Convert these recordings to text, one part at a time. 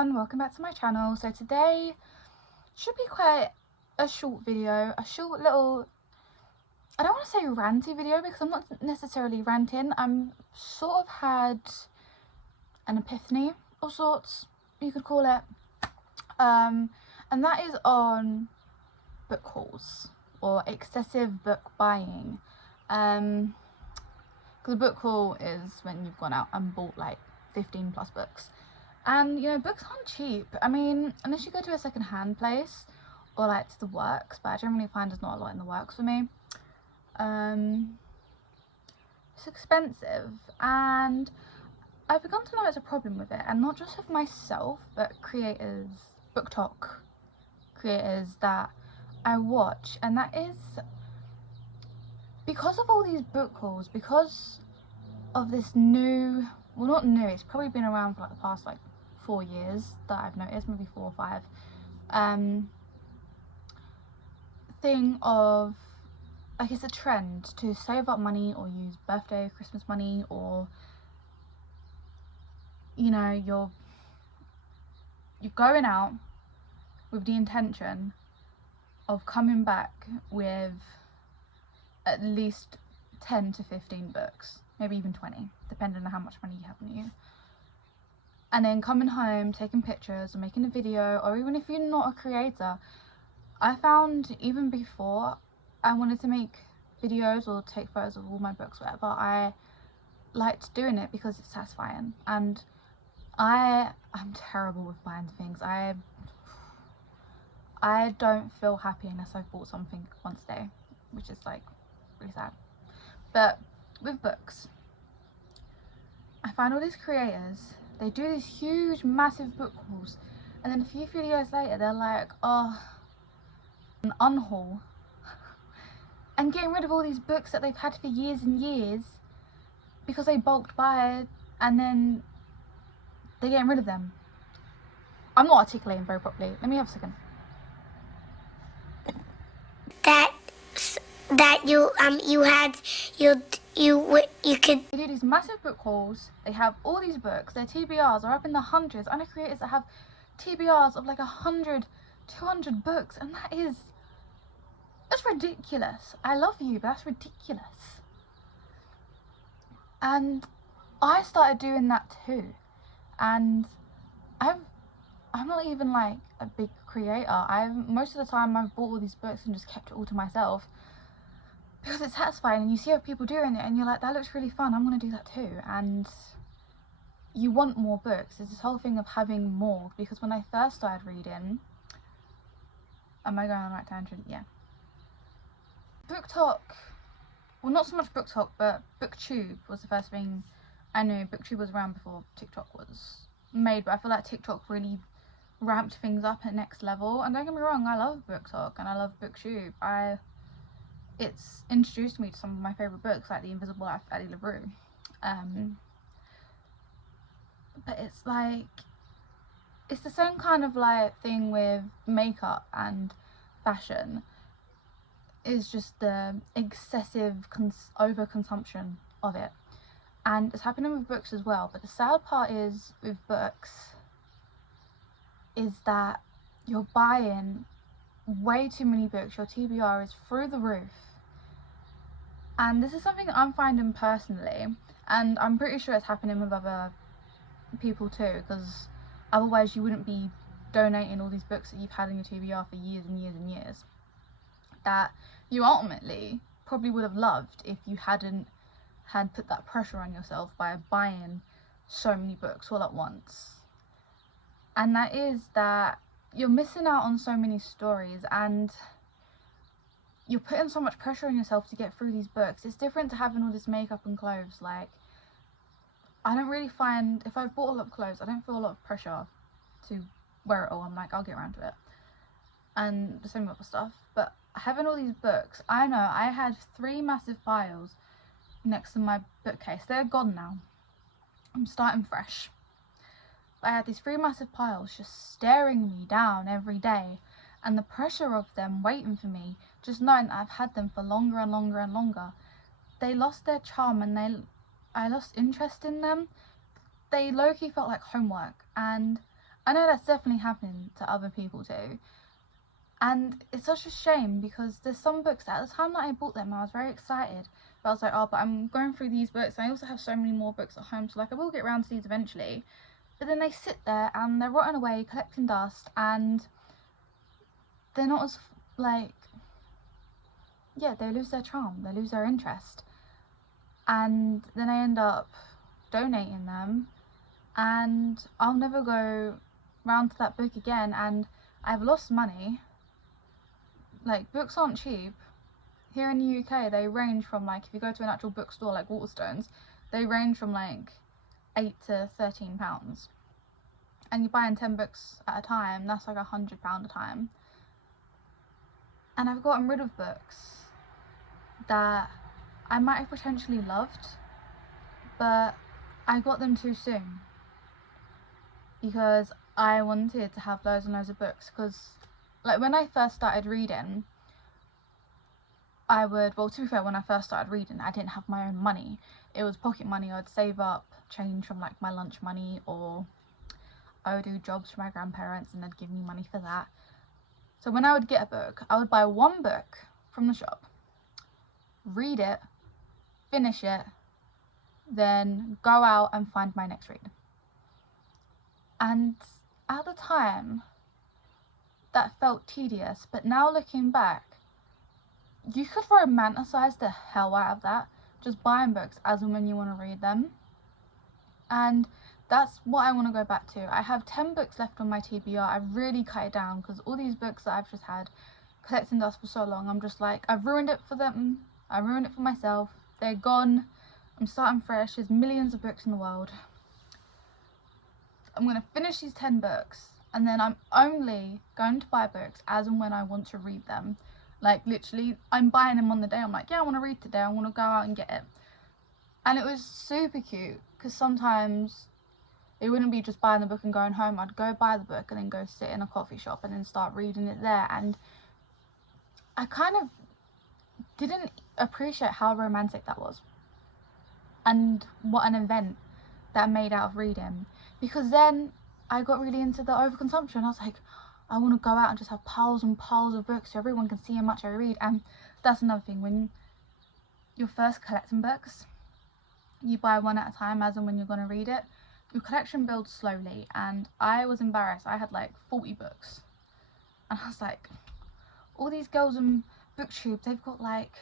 everyone, welcome back to my channel. So today should be quite a short video, a short little, I don't want to say ranty video because I'm not necessarily ranting. I'm sort of had an epiphany of sorts, you could call it, and that is on book hauls or excessive book buying. Because a book haul is when you've gone out and bought like 15 plus books. And you know, books aren't cheap. I mean, unless you go to a second-hand place or like to the works, but I generally find there's not a lot in the works for me. It's expensive, and I've begun to notice a problem with it, and not just with myself, but creators, book talk creators that I watch, and that is because of all these book hauls, because of this new, well, not new, it's probably been around for like the past like 4 years that I've noticed, maybe 4 or 5, thing of like, it's a trend to save up money or use birthday, Christmas money, or you know, you're going out with the intention of coming back with at least 10 to 15 books, maybe even 20, depending on how much money you have on you. And then coming home, taking pictures or making a video, or even if you're not a creator, I found even before I wanted to make videos or take photos of all my books, whatever, I liked doing it because it's satisfying. And I'm terrible with buying things. I don't feel happy unless I've bought something once a day, which is like really sad. But with books, I find all these creators, they do these huge massive book hauls, and then a few videos later they're like, oh, an unhaul, and getting rid of all these books that they've had for years and years because they bulked buy, and then they're getting rid of them. I'm not articulating very properly. Let me have a second. That you could. They do these massive book hauls. They have all these books. Their TBRs are up in the hundreds. I know creators that have TBRs of like 100, 200 books, and that's ridiculous. I love you, but that's ridiculous. And I started doing that too. And I'm not even like a big creator. Most of the time I've bought all these books and just kept it all to myself because it's satisfying, and you see other people doing it and you're like, that looks really fun, I'm going to do that too. And you want more books. It's this whole thing of having more, because when I first started reading, am I going on the right tangent? Yeah. BookTok, well, not so much BookTok, but BookTube was the first thing I knew. BookTube was around before TikTok was made, but I feel like TikTok really ramped things up at next level. And don't get me wrong, I love BookTok and I love BookTube. It's introduced me to some of my favourite books, like The Invisible Life of Addie LaRue. But it's like, it's the same kind of like thing with makeup and fashion. Is just the excessive overconsumption of it, and it's happening with books as well. But the sad part is with books is that you're buying way too many books. Your TBR is through the roof, and this is something that I'm finding personally, and I'm pretty sure it's happening with other people too, because otherwise you wouldn't be donating all these books that you've had in your TBR for years and years and years, that you ultimately probably would have loved if you hadn't had put that pressure on yourself by buying so many books all at once. And that is that you're missing out on so many stories, and you're putting so much pressure on yourself to get through these books. It's different to having all this makeup and clothes. Like, I don't really find, if I've bought a lot of clothes, I don't feel a lot of pressure to wear it all. I'm like, I'll get around to it. And the same with other stuff. But having all these books, I know I had 3 massive piles next to my bookcase. They're gone now. I'm starting fresh. But I had these 3 massive piles just staring me down every day, and the pressure of them waiting for me, just knowing that I've had them for longer and longer and longer, they lost their charm, and I lost interest in them. They low-key felt like homework, and I know that's definitely happening to other people too. And it's such a shame because there's some books that at the time that I bought them, I was very excited. But I was like, oh, but I'm going through these books. I also have so many more books at home, so like I will get around to these eventually. But then they sit there and they're rotting away, collecting dust, and they're not as, like, yeah, they lose their charm, they lose their interest. And then I end up donating them, and I'll never go round to that book again, and I've lost money. Like, books aren't cheap. Here in the UK, they range from, like, if you go to an actual bookstore like Waterstones, they range from like £8 to £13. And you're buying 10 books at a time, that's like £100 a time. And I've gotten rid of books that I might have potentially loved, but I got them too soon because I wanted to have loads and loads of books. Because, like, when I first started reading, to be fair, when I first started reading, I didn't have my own money. It was pocket money. I'd save up change from like my lunch money, or I would do jobs for my grandparents and they'd give me money for that. So when I would get a book, I would buy one book from the shop, read it, finish it, then go out and find my next read. And at the time, that felt tedious, but now looking back, you could romanticize the hell out of that, just buying books as and when you want to read them. And that's what I want to go back to. I have 10 books left on my TBR. I've really cut it down because all these books that I've just had collecting dust for so long, I'm just like, I've ruined it for them, I ruined it for myself, they're gone, I'm starting fresh. There's millions of books in the world. I'm going to finish these 10 books, and then I'm only going to buy books as and when I want to read them. Like, literally, I'm buying them on the day. I'm like, yeah, I want to read today, I want to go out and get it. And it was super cute, because sometimes it wouldn't be just buying the book and going home. I'd go buy the book and then go sit in a coffee shop and then start reading it there. And I kind of didn't appreciate how romantic that was, and what an event that made out of reading. Because then I got really into the overconsumption. I was like, I want to go out and just have piles and piles of books so everyone can see how much I read. And that's another thing, when you're first collecting books, you buy one at a time as and when you're going to read it. Your collection builds slowly, and I was embarrassed. I had like 40 books, and I was like, all these girls in booktube, they've got like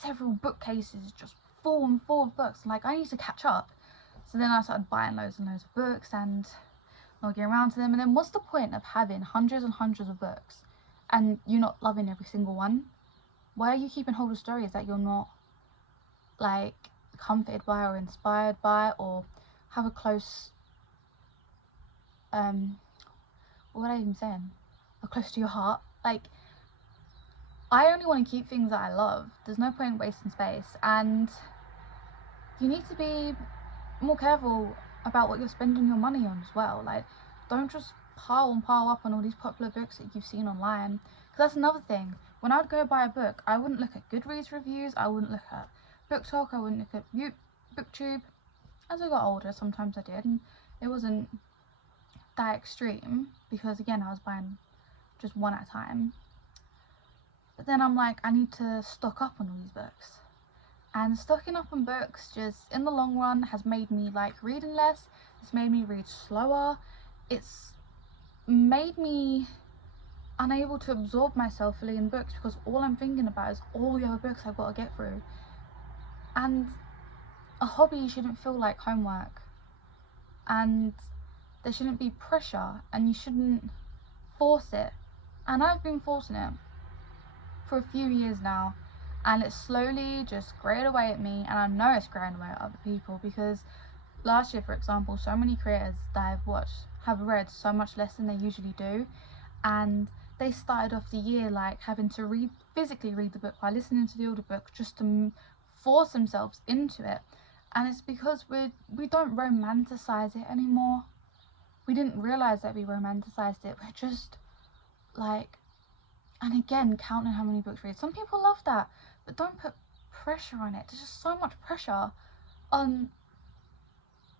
several bookcases just full and full of books. Like, I need to catch up. So then I started buying loads and loads of books and not getting around to them. And then what's the point of having hundreds and hundreds of books and you're not loving every single one? Why are you keeping hold of stories that you're not like comforted by or inspired by, or have a close what was I even saying? Or close to your heart? Like, I only want to keep things that I love. There's no point in wasting space, and you need to be more careful about what you're spending your money on as well. Like, don't just pile and pile up on all these popular books that you've seen online. Because that's another thing. When I would go buy a book, I wouldn't look at Goodreads reviews, I wouldn't look at Book Talk, I wouldn't look at BookTube. As I got older, sometimes I did, and it wasn't that extreme because, again, I was buying just one at a time. But then I'm like, I need to stock up on all these books. And stocking up on books just, in the long run, has made me like reading less. It's made me read slower. It's made me unable to absorb myself fully in books because all I'm thinking about is all the other books I've got to get through. And a hobby shouldn't feel like homework. And there shouldn't be pressure, and you shouldn't force it. And I've been forcing it for a few years now, and it's slowly just grayed away at me, and I know it's graying away at other people, because last year, for example, so many creators that I've watched have read so much less than they usually do, and they started off the year like having to physically read the book while listening to the audiobook just to force themselves into it. And it's because we don't romanticize it anymore. We didn't realize that we romanticized it. We're just like, and again, counting how many books we read. Some people love that, but don't put pressure on it. There's just so much pressure on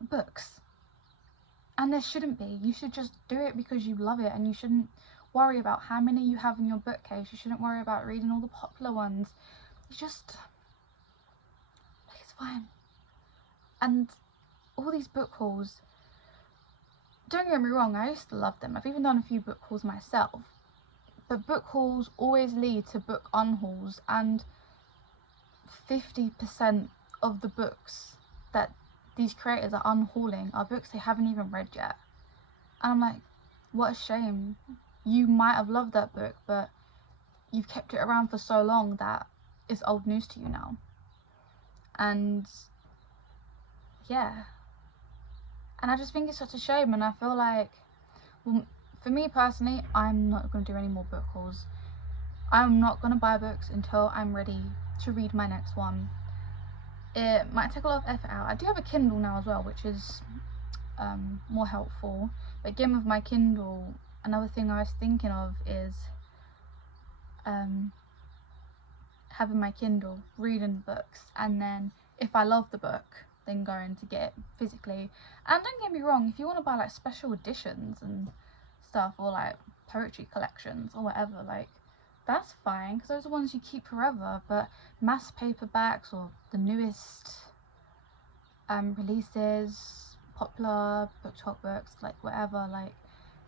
books. And there shouldn't be. You should just do it because you love it, and you shouldn't worry about how many you have in your bookcase. You shouldn't worry about reading all the popular ones. You just, like, it's fine. And all these book hauls, don't get me wrong, I used to love them. I've even done a few book hauls myself. But book hauls always lead to book unhauls, and 50% of the books that these creators are unhauling are books they haven't even read yet. And I'm like, what a shame. You might have loved that book, but you've kept it around for so long that it's old news to you now. And yeah, and I just think it's such a shame. And I feel like, well, for me personally, I'm not going to do any more book hauls. I'm not going to buy books until I'm ready to read my next one. It might take a lot of effort out. I do have a Kindle now as well, which is more helpful. But again, with my Kindle, another thing I was thinking of is having my Kindle, reading books, and then if I love the book, then going to get it physically. And don't get me wrong, if you want to buy like special editions and stuff, or like poetry collections or whatever, like, that's fine, because those are ones you keep forever. But mass paperbacks or the newest releases, popular book talk books, like whatever, like,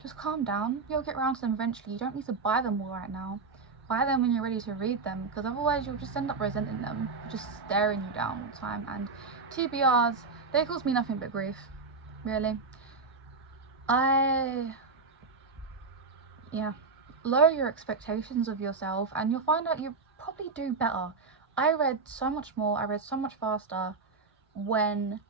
just calm down. You'll get around to them eventually. You don't need to buy them all right now. Buy them when you're ready to read them, because otherwise you'll just end up resenting them, just staring you down all the time. And TBRs, they cause me nothing but grief, really. Yeah, lower your expectations of yourself and you'll find out you probably do better. I read so much more, I read so much faster when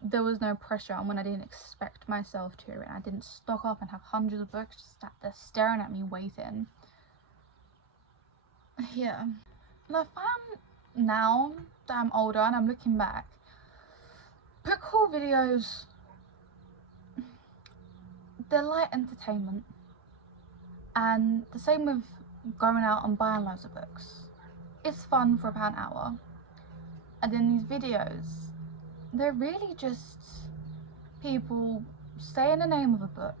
there was no pressure and when I didn't expect myself to, and I didn't stock up and have hundreds of books just sat there staring at me waiting. Yeah, and I found now that I'm older and I'm looking back, book haul videos, they're light entertainment. And the same with going out and buying loads of books. It's fun for about an hour. And then these videos, they're really just people saying the name of a book,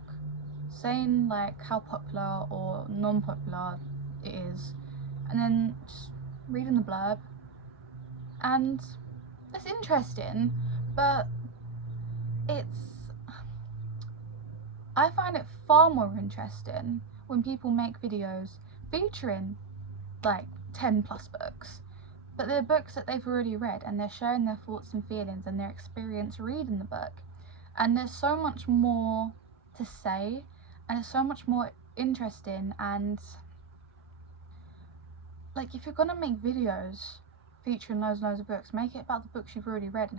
saying like how popular or non-popular it is, and then just reading the blurb. And it's interesting, but I find it far more interesting when people make videos featuring like 10 plus books, but they're books that they've already read, and they're sharing their thoughts and feelings and their experience reading the book. And there's so much more to say, and it's so much more interesting. And like, if you're gonna make videos featuring loads and loads of books, make it about the books you've already read,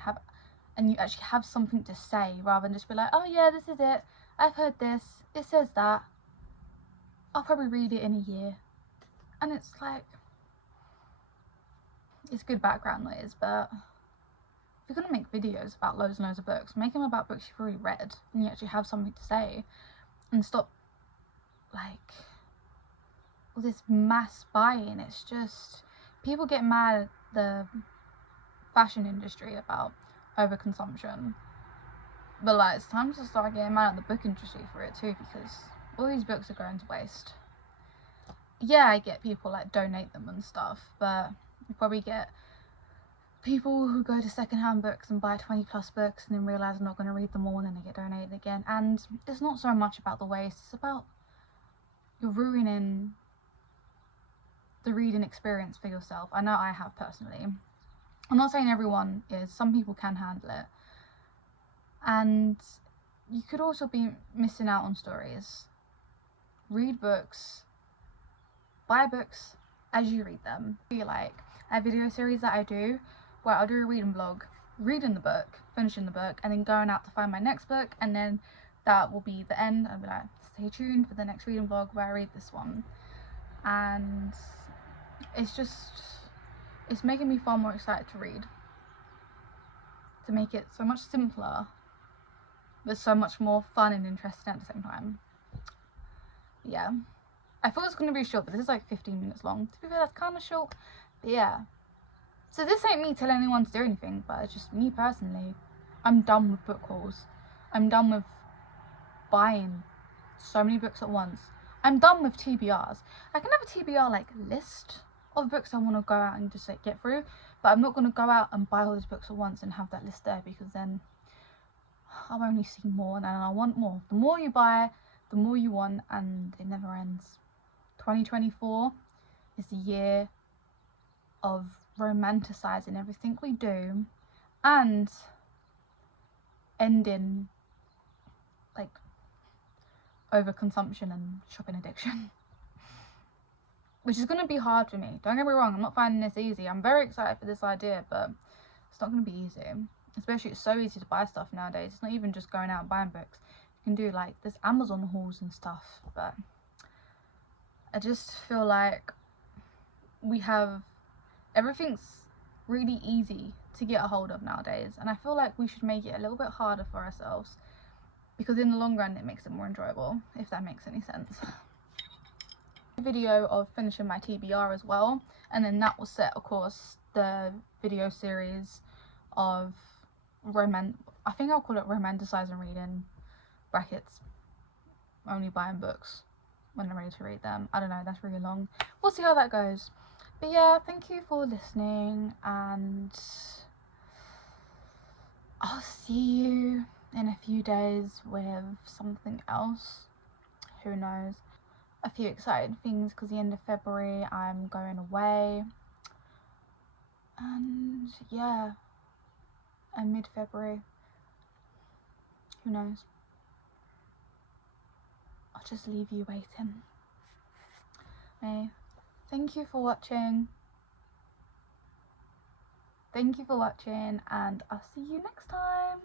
and you actually have something to say, rather than just be like, oh yeah, this is it, I've heard this, it says that, I'll probably read it in a year. And it's like, it's good background noise, but if you're gonna make videos about loads and loads of books, make them about books you've already read and you actually have something to say, and stop like all this mass buying. It's just, people get mad at the fashion industry about overconsumption, but like, it's time to start getting mad at the book industry for it too, because all these books are going to waste. Yeah, I get people like donate them and stuff, but you probably get people who go to secondhand books and buy 20 plus books and then realise they're not going to read them all, and then they get donated again. And it's not so much about the waste, it's about you're ruining the reading experience for yourself. I know I have personally. I'm not saying everyone is, some people can handle it. And you could also be missing out on stories. Read books, buy books as you read them. Like a video series that I do where I'll do a reading vlog, reading the book, finishing the book, and then going out to find my next book, and then that will be the end. I'll be like, stay tuned for the next reading vlog where I read this one. And it's making me far more excited to read, to make it so much simpler but so much more fun and interesting at the same time. Yeah, I thought it was going to be short, but this is like 15 minutes long. To be fair, that's kind of short, but yeah. So this ain't me telling anyone to do anything, but it's just me personally. I'm done with book hauls. I'm done with buying so many books at once. I'm done with TBRs. I can have a TBR like list of books I want to go out and just like get through, but I'm not going to go out and buy all those books at once and have that list there, because then I'll only see more and I want more. The more you buy, the more you want, and it never ends. 2024 is the year of romanticizing everything we do and ending like overconsumption and shopping addiction. Which is going to be hard for me. Don't get me wrong, I'm not finding this easy. I'm very excited for this idea, but it's not going to be easy. Especially, it's so easy to buy stuff nowadays. It's not even just going out and buying books. You can do like, there's Amazon hauls and stuff, but I just feel like we have, everything's really easy to get a hold of nowadays, and I feel like we should make it a little bit harder for ourselves, because in the long run it makes it more enjoyable, if that makes any sense. Video of finishing my TBR as well, and then that will set, of course, the video series of I think I'll call it romanticizing reading, brackets, only buying books when I'm ready to read them. I don't know, that's really long. We'll see how that goes. But yeah, thank you for listening, and I'll see you in a few days with something else. Who knows? A few exciting things, because the end of February I'm going away, and yeah, and mid-February, who knows? I'll just leave you waiting. Okay, thank you for watching, and I'll see you next time.